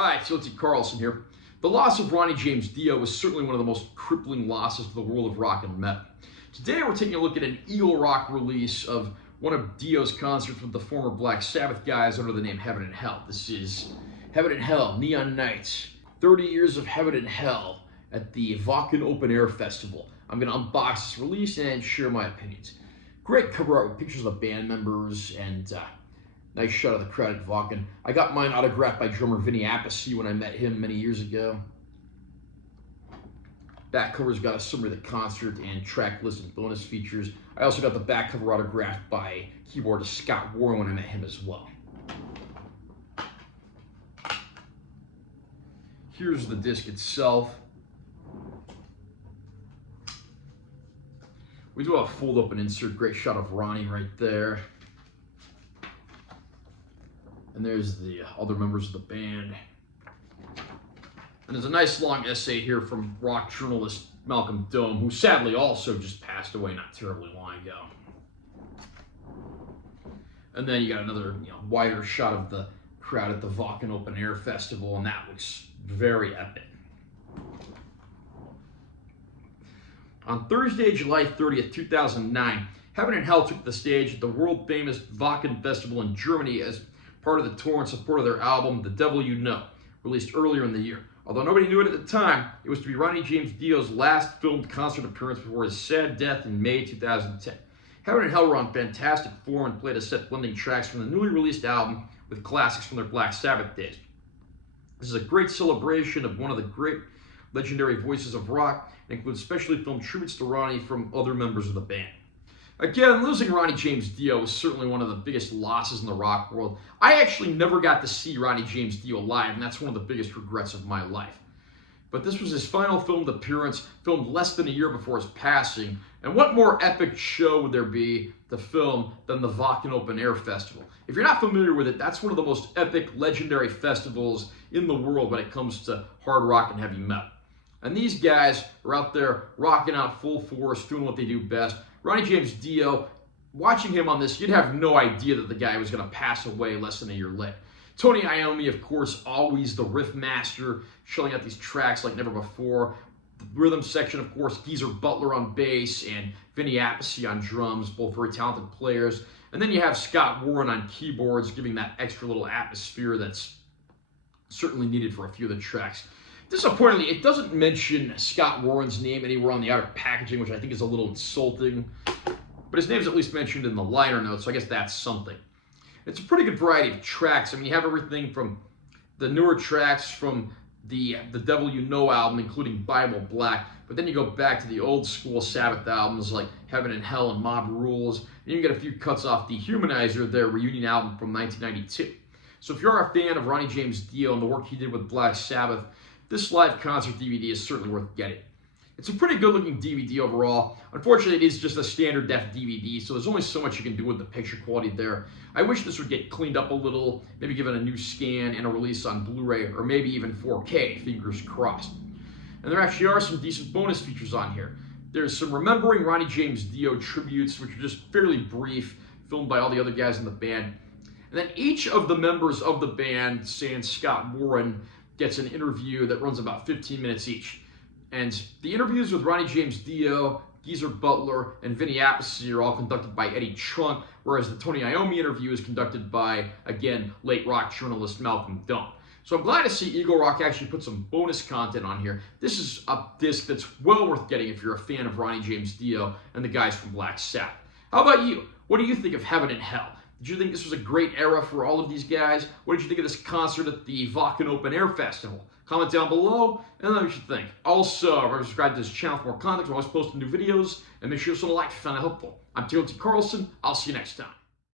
Hi, it's T. Carlson here. The loss of Ronnie James Dio was certainly one of the most crippling losses to the world of rock and metal. Today we're taking a look at an Eagle Rock release of one of Dio's concerts with the former Black Sabbath guys under the name Heaven and Hell. This is Heaven and Hell, Neon Nights, 30 Years of Heaven and Hell at the Wacken Open Air Festival. I'm going to unbox this release and share my opinions. Great cover art with pictures of band members and nice shot of the crowd at Wacken. I got mine autographed by drummer Vinny Appice when I met him many years ago. Back cover's got a summary of the concert and track list and bonus features. I also got the back cover autographed by keyboardist Scott Warren when I met him as well. Here's the disc itself. We do have a fold-up insert. Great shot of Ronnie right there. And there's the other members of the band. And there's a nice long essay here from rock journalist Malcolm Dome, who sadly also just passed away not terribly long ago. And then you got another wider shot of the crowd at the Wacken Open Air Festival, and that looks very epic. On Thursday, July 30th, 2009, Heaven and Hell took the stage at the world-famous Wacken Festival in Germany as part of the tour in support of their album, The Devil You Know, released earlier in the year. Although nobody knew it at the time, it was to be Ronnie James Dio's last filmed concert appearance before his sad death in May 2010. Heaven and Hell were on fantastic form and played a set blending tracks from the newly released album with classics from their Black Sabbath days. This is a great celebration of one of the great legendary voices of rock and includes specially filmed tributes to Ronnie from other members of the band. Again, losing Ronnie James Dio was certainly one of the biggest losses in the rock world. I actually never got to see Ronnie James Dio live, and that's one of the biggest regrets of my life. But this was his final filmed appearance, filmed less than a year before his passing. And what more epic show would there be to film than the Wacken Open Air Festival? If you're not familiar with it, that's one of the most epic, legendary festivals in the world when it comes to hard rock and heavy metal. And these guys are out there rocking out full force, doing what they do best. Ronnie James Dio, watching him on this, you'd have no idea that the guy was going to pass away less than a year later. Tony Iommi, of course, always the riff master, shelling out these tracks like never before. The rhythm section, of course, Geezer Butler on bass and Vinny Appice on drums, both very talented players. And then you have Scott Warren on keyboards, giving that extra little atmosphere that's certainly needed for a few of the tracks. Disappointingly, it doesn't mention Scott Warren's name anywhere on the outer packaging, which I think is a little insulting. But his name's at least mentioned in the liner notes, so I guess that's something. It's a pretty good variety of tracks. I mean, you have everything from the newer tracks from the Devil You Know album, including Bible Black, but then you go back to the old school Sabbath albums like Heaven and Hell and Mob Rules, and you get a few cuts off Dehumanizer, their reunion album from 1992. So if you're a fan of Ronnie James Dio and the work he did with Black Sabbath, this live concert DVD is certainly worth getting. It's a pretty good looking DVD overall. Unfortunately, it is just a standard def DVD, so there's only so much you can do with the picture quality there. I wish this would get cleaned up a little, maybe given a new scan and a release on Blu-ray, or maybe even 4K, fingers crossed. And there actually are some decent bonus features on here. There's some Remembering Ronnie James Dio tributes, which are just fairly brief, filmed by all the other guys in the band. And then each of the members of the band, sans Scott Warren, gets an interview that runs about 15 minutes each. And the interviews with Ronnie James Dio, Geezer Butler, and Vinny Appice are all conducted by Eddie Trunk, whereas the Tony Iommi interview is conducted by, again, late rock journalist Malcolm Dome. So I'm glad to see Eagle Rock actually put some bonus content on here. This is a disc that's well worth getting if you're a fan of Ronnie James Dio and the guys from Black Sabbath. How about you? What do you think of Heaven and Hell? Did you think this was a great era for all of these guys? What did you think of this concert at the Wacken Open Air Festival? Comment down below and let me know what you think. Also, remember to subscribe to this channel for more content. We're always posting new videos. And make sure you also like if you found it helpful. I'm T. Carlson. I'll see you next time.